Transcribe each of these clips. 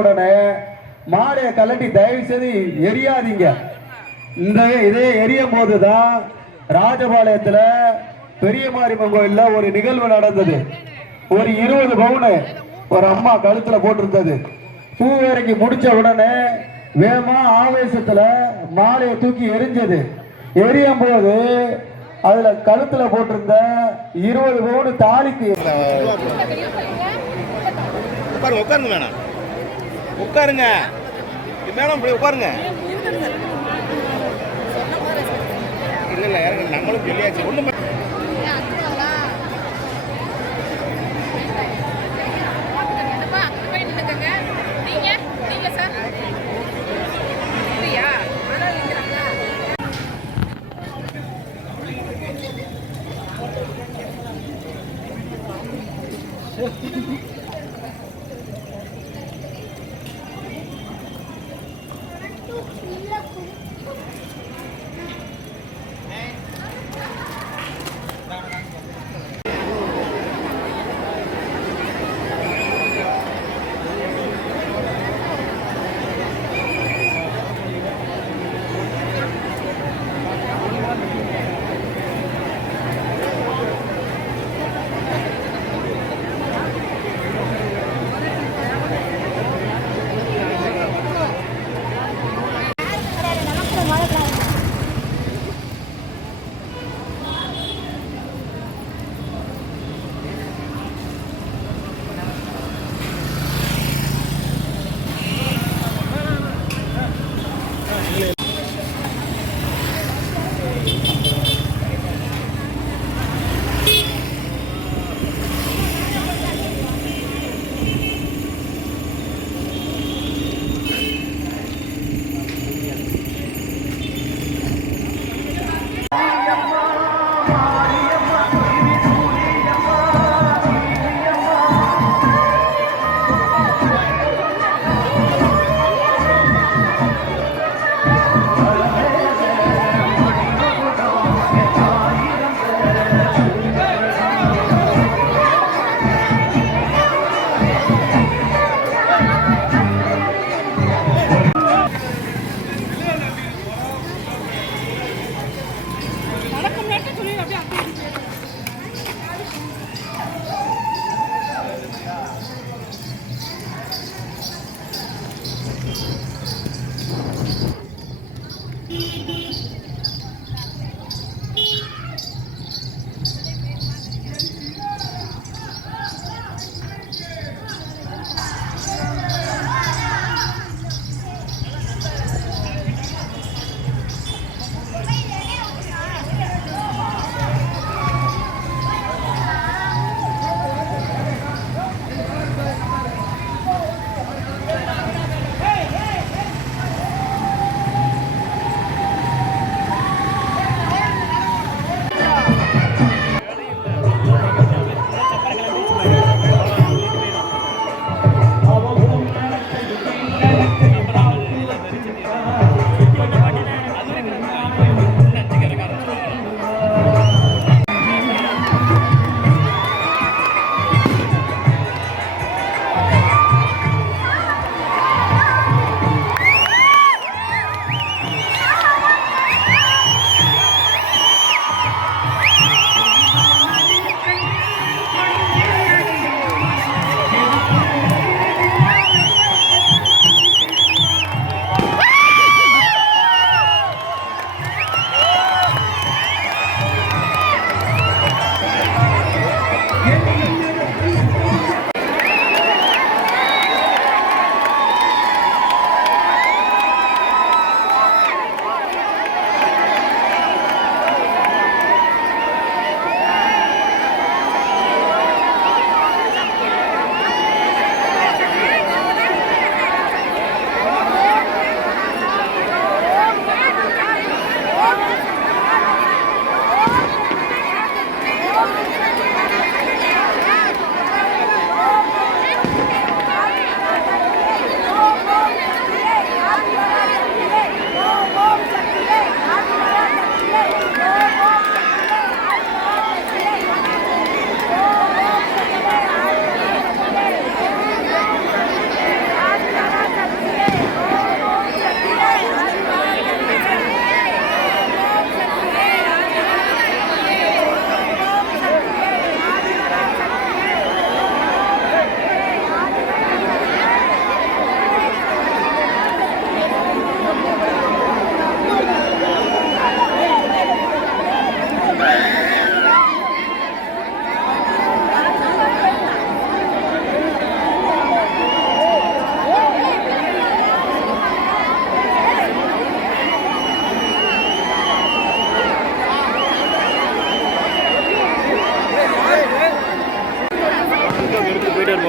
உடனே மாலையை கலட்டி தயவு செய்து எரியாதீங்க. இதே எரியும் போதுதான் ராஜபாளையத்துல பெரிய மாரியம்மன் கோயில்ல ஒரு நிகழ்வு நடந்தது. ஒரு 20 பவுன் ஒரு அம்மா கழுத்துல போட்டிருந்தது. பூ வேறைக்கு முடிச்ச உடனே வேகமா ஆவேசத்துல மாலையை தூக்கி எரிஞ்சது. எரியும் போது அதுல கழுத்துல போட்டிருந்த 20 பவுன் தாலிக்கு உட்காருங்க மேடம், இப்படி உட்காருங்க. இல்ல இல்ல யாருங்க, நம்மளும் சொல்லியாச்சு. ஒண்ணு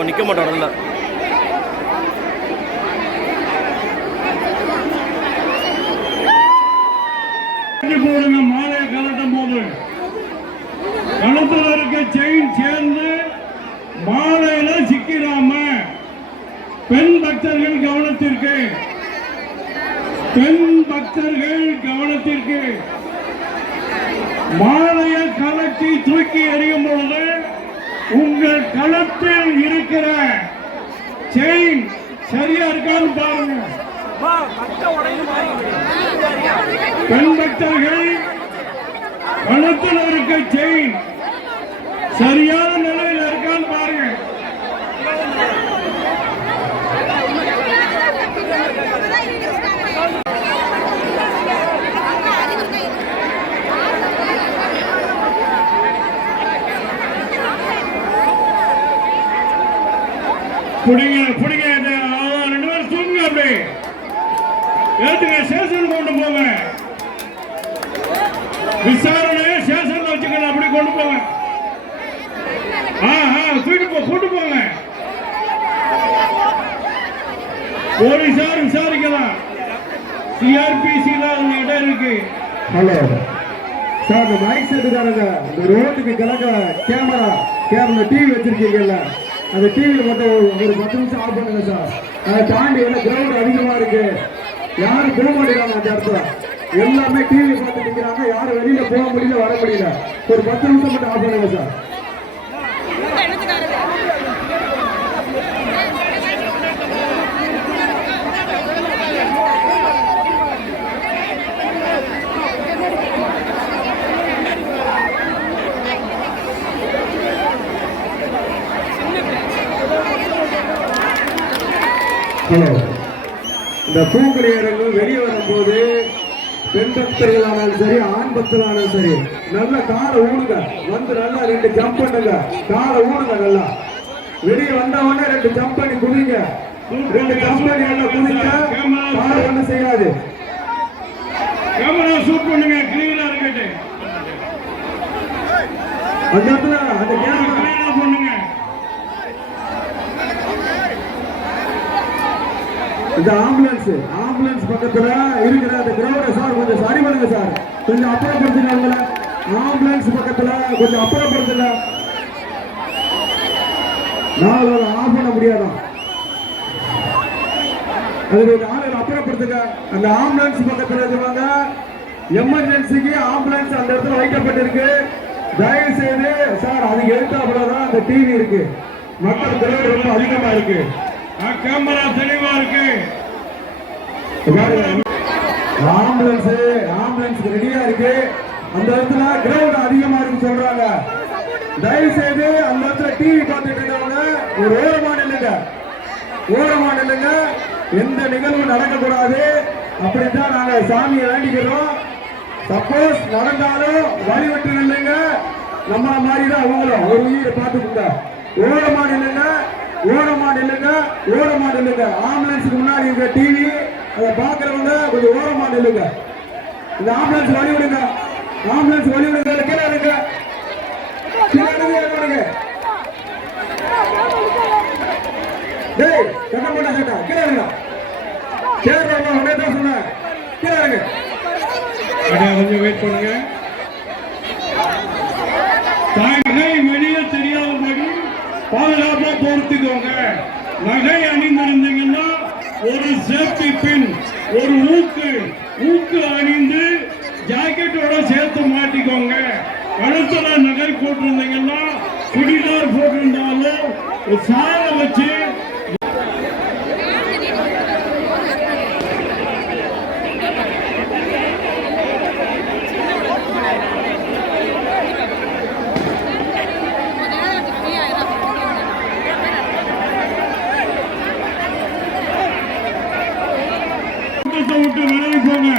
நிற்க மாட்டோம் அதில். போடுங்க. மாலையை கலட்டும் போது கழுத்துல இருக்க செயின் சேர்ந்து மாலையில சிக்கிறாம பெண் பக்தர்கள் கவனத்திற்கு, பெண் பக்தர்கள் கவனத்திற்கு. மாலையை கலட்டி தூக்கி எறியும் பொழுது உங்கள் களத்தில் இருக்கிற செயின் சரியா இருக்கான்னு பாருங்க. பெண் பக்தர்கள் களத்தில் இருக்க செயின் சரியான நிலையில் இருக்கான்னு பாருங்க. புடிங்க புடிங்க, 2 பேரும் தூங்குங்க. அப்படி ஏத்துங்க, ஸ்டேஷன் கொண்டு போங்க. விசாரணையை ஸ்டேஷன்ல வச்சுக்கணும். அப்படி கொண்டு போங்க. கூட்டு போங்க. போலீசார் விசாரிக்கலாம். சிஆர்பிசி தான் இடம் இருக்கு. ஹலோ சார், இந்த மைக் செட்டுக்காரங்க இந்த ரோட்டுக்கு கிழக்க கேமரா டிவி வச்சிருக்கீங்கல்ல, அந்த டிவியில மட்டும் ஒரு 10 நிமிஷம் ஆஃப் பண்ணுங்க சார். அதை தாண்டி கிரவுண்ட் அதிகமா இருக்கு, யாரும் போக மாட்டேங்கிறாங்க. அந்த இடத்துல எல்லாமே டிவி பார்த்து நிற்கிறாங்க, யாரும் வெளியில போக முடியல, வர முடியல. ஒரு 10 நிமிஷம் மட்டும் ஆஃப் பண்ணுங்க சார். ஹலோ, இந்த பூக்கடையர்கள் வெளியே வரும்போது பெண் பக்தர்களானாலும் சரி, ஆண் பக்தர்களானாலும் சரி, நல்ல காலை ஊடுங்க. வந்து நல்லா 2 ஜம்ப் பண்ணுங்க. காலை ஊடுங்க. நல்லா வெளியே வந்த உடனே 2 ஜம்ப் பண்ணி குதிங்க. 2 ஜம்ப் பண்ணி நல்லா குதிங்க. காலை ஒன்றும் செய்யாது. கேமரா ஷூட் பண்ணுங்க. கிளீனா இருக்கட்டு. அந்த இடத்துல அந்த கேமரா கிளீனா பண்ணுங்க. இந்த ஆம்புலன்ஸ் பக்கத்துல இருக்கிற அந்த கிரௌட சார் கொஞ்சம் சரி பண்ணுங்க சார். கொஞ்சம் அப்புறப்படுத்துங்க. ஆம்புலன்ஸ் பக்கத்துல கொஞ்சம் அப்புறப்படுத்துங்க. நாலு ஆஃப் பண்ண முடியாதான். அதுக்கு ஒரு ஆளு அப்புறப்படுத்துங்க. அந்த ஆம்புலன்ஸ் பக்கத்துல இருக்கிறவங்க எமர்ஜென்சிக்கு ஆம்புலன்ஸ் அந்த இடத்துல வைக்கப்பட்டிருக்கு. தயவு செய்து சார், அதுக்கு எடுத்தாப்புலதான் அந்த டிவி இருக்கு. மக்கள் திரள் ரொம்ப அதிகமா இருக்கு. கேமரா தெளிவா இருக்கு. ஆம்புலன்ஸ் ரெடியா இருக்கு. அந்த இடத்துல கிரவுண்ட் அதிகமா இருக்கு சொல்றாங்க. தயவு செய்து அந்த இடத்துல டிவி பார்த்துட்டு இருக்கவங்க ஒரு ஓரமா நில்லுங்க. எந்த நிகழ்வும் நடக்கக்கூடாது. அப்படித்தான் நாங்க சாமியை வேண்டிக்கிறோம். சப்போஸ் நடந்தாலும் வழிவிட்டு நில்லுங்க. நம்மள மாதிரிதான் அவங்களும் ஒரு உயிரை பார்த்துக்கோங்க. ஓரமா நில்லுங்க. ஆம்புலன்ஸுக்கு முன்னாடி இருக்க டிவி அதை பாக்குறவங்க கொஞ்சம் ஓரமா நில்லுங்க. இந்த ஆம்புலன்ஸ் வழி விடுங்க. கீழே இருங்க. டேய், கண்ண போட்டா சேட்டா, கீழே இருங்க. சேர்றவங்க உடனே தான் சொன்னேன், கீழே இருங்க. கொஞ்சம் வெயிட் பண்ணுங்க. நகை வெளியே தெரியாதபடி பாதுகாப்பா பொறுத்துக்கோங்க. நகை அணிந்திருந்தீங்கன்னா ஒரு சேஃப்டி பின், ஒரு ஊக்கு அணிந்து ஜாக்கெட்டோட சேர்த்து மாட்டிக்கோங்க. கழுத்துல நகை போட்டிருந்தீங்கன்னா, சுடிதார் போட்டிருந்தாலும் சாலை வச்சு விட்டு விலகி போங்க.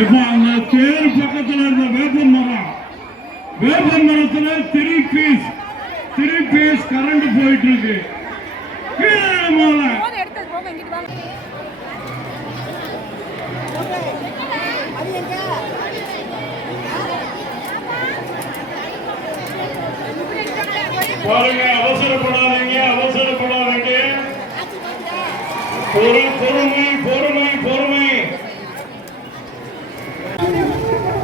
இப்ப அந்த தேர் பக்கத்துல இருந்த வேப்ப மரத்துல 3 பீஸ் கரண்ட் போயிட்டு இருக்கு. கீழே மேல பாருங்க, அவசரப்படாதீங்க. பொறுமை